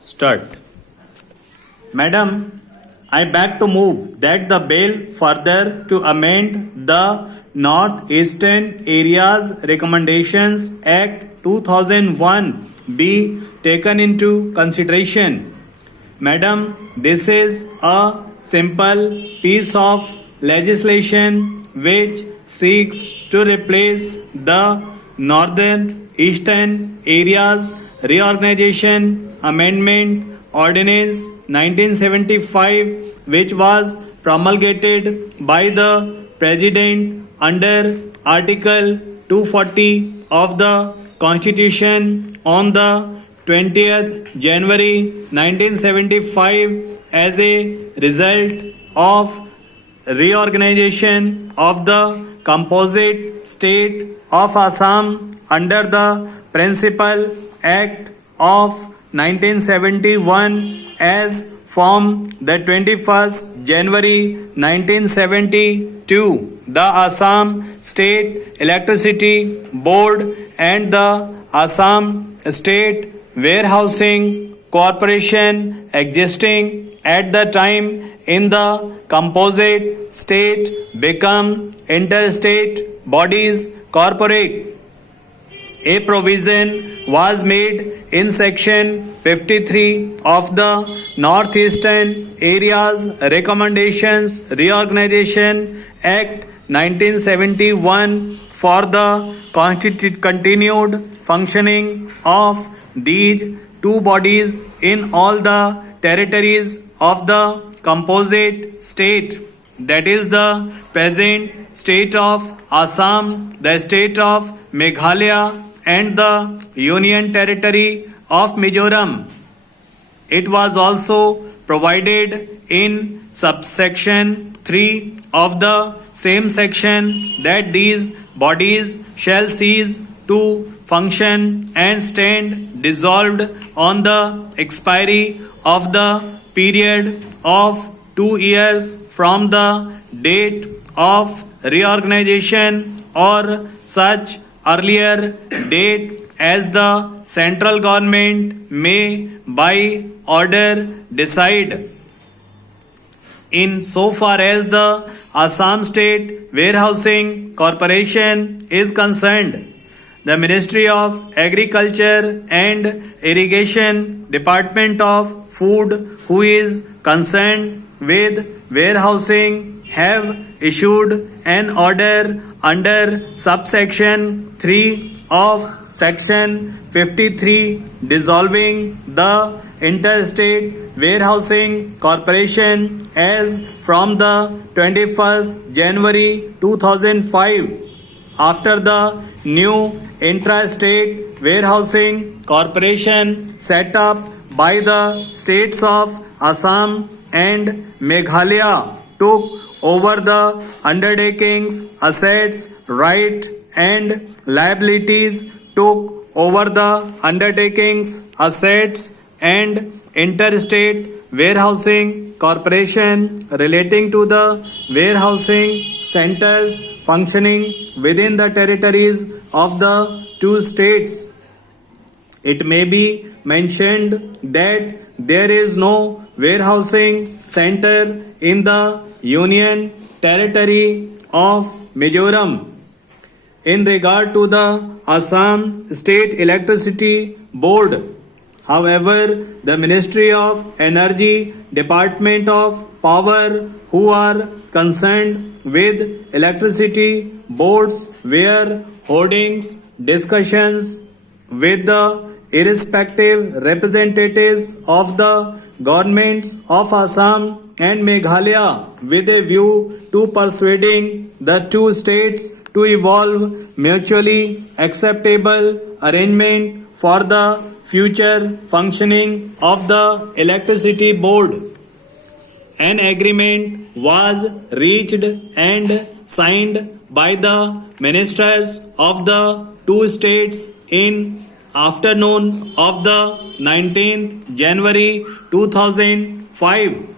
Start. Madam, I beg to move that the bill further to amend the Northeastern Areas Recommendations Act 2001 be taken into consideration. Madam, this is a simple piece of legislation which seeks to replace the Northern Eastern Areas Reorganization Amendment Ordinance 1975, which was promulgated by the President under Article 240 of the Constitution on the 20th January 1975 as a result of reorganization of the composite state of Assam under the Principal Act of 1971 as from the 21st January 1972. The Assam State Electricity Board and the Assam State Warehousing Corporation existing at the time in the composite state become interstate bodies corporate. A provision was made in section 53 of the Northeastern Areas Recommendations Reorganization Act 1971 for the continued functioning of these two bodies in all the territories of the composite state, that is the present state of Assam, the state of Meghalaya and the Union Territory of Mizoram. It was also provided in subsection 3 of the same section that these bodies shall cease to function and stand dissolved on the expiry of the period of 2 years from the date of reorganization or such earlier date as the central government may by order decide. In so far as the Assam State Warehousing Corporation is concerned, the Ministry of Agriculture and Irrigation, Department of Food, who is concerned with warehousing, have issued an order under subsection 3 of section 53 dissolving the Interstate Warehousing Corporation as from the 21st January 2005 after the new Intrastate Warehousing Corporation set up by the states of Assam and Meghalaya took over the undertakings, assets, right and liabilities, took over the undertakings, assets and interstate warehousing corporation relating to the warehousing centers functioning within the territories of the two states. It may be mentioned that there is no warehousing center in the Union Territory of Mizoram. In regard to the Assam State Electricity Board, however, the Ministry of Energy, Department of Power, who are concerned with electricity boards, were holding discussions with the irrespective representatives of the governments of Assam and Meghalaya with a view to persuading the two states to evolve mutually acceptable arrangement for the future functioning of the electricity board. An agreement was reached and signed by the ministers of the two states in afternoon of the 19th January 2005.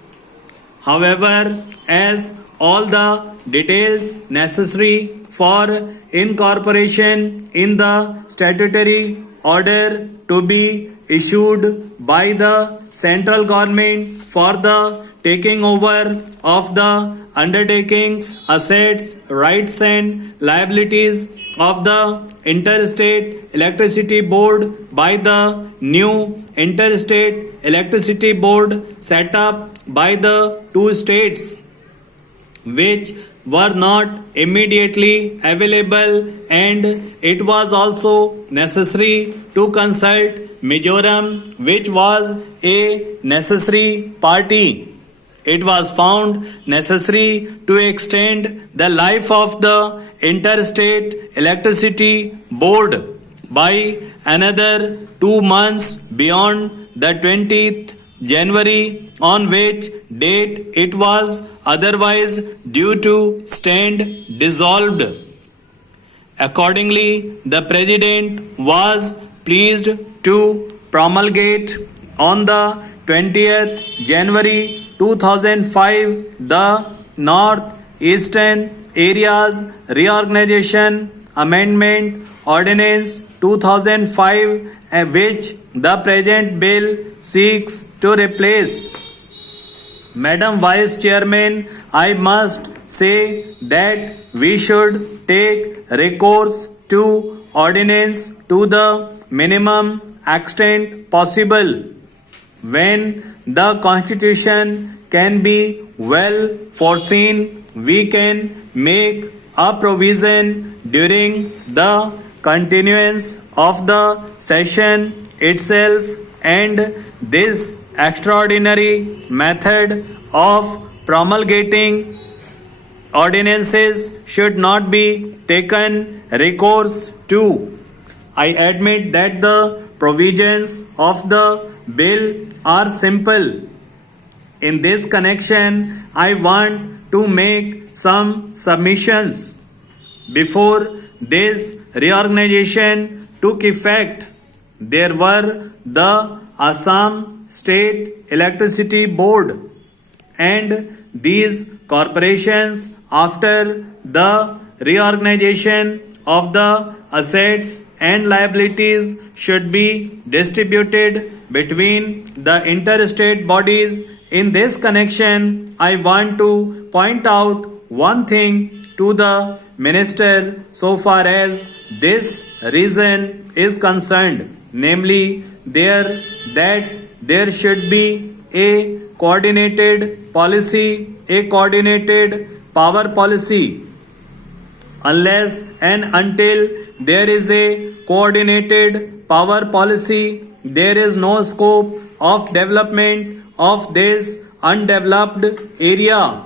However, as all the details necessary for incorporation in the statutory order to be issued by the central government for the taking over of the undertakings, assets, rights and liabilities of the Interstate Electricity Board by the new Interstate Electricity Board set up by the two states, which were not immediately available, and it was also necessary to consult Mizoram, which was a necessary party. It was found necessary to extend the life of the Interstate Electricity Board by another 2 months beyond the 20th January, on which date it was otherwise due to stand dissolved. Accordingly, the President was pleased to promulgate on the 20th January 2005 the North Eastern Areas Reorganization Amendment Ordinance 2005, which the present bill seeks to replace. Madam Vice Chairman, I must say that we should take recourse to ordinance to the minimum extent possible. When the Constitution can be well foreseen, we can make a provision during the continuance of the session itself, and this extraordinary method of promulgating ordinances should not be taken recourse to. I admit that the provisions of the bill are simple. In this connection, I want to make some submissions. Before this reorganization took effect, there were the Assam State Electricity Board, and these corporations, after the reorganization of the assets and liabilities, should be distributed between the interstate bodies. In this connection, I want to point out one thing to the Minister so far as this reason is concerned, namely that there should be a coordinated policy, a coordinated power policy. Unless and until there is a coordinated power policy, there is no scope of development of this undeveloped area.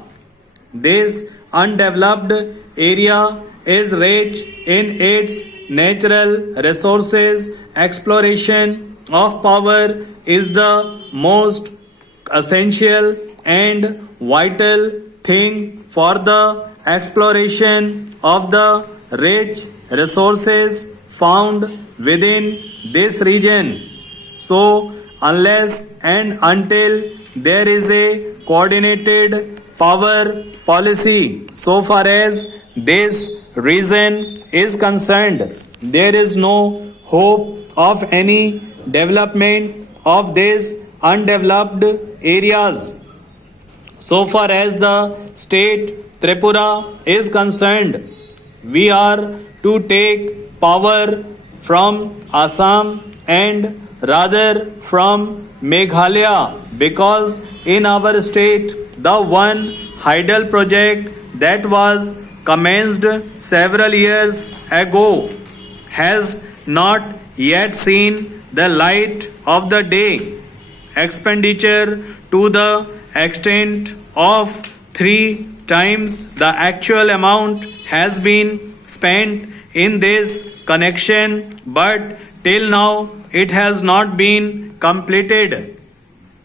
This undeveloped area is rich in its natural resources. Exploration of power is the most essential and vital thing for the exploration of the rich resources found within this region. So, unless and until there is a coordinated power policy, so far as this region is concerned, there is no hope of any development of these undeveloped areas. So far as the state Tripura is concerned, we are to take power from Assam and rather from Meghalaya, because in our state the one hydel project that was commenced several years ago has not yet seen the light of the day. Expenditure to the extent of 3 times the actual amount has been spent in this connection, but till now it has not been completed.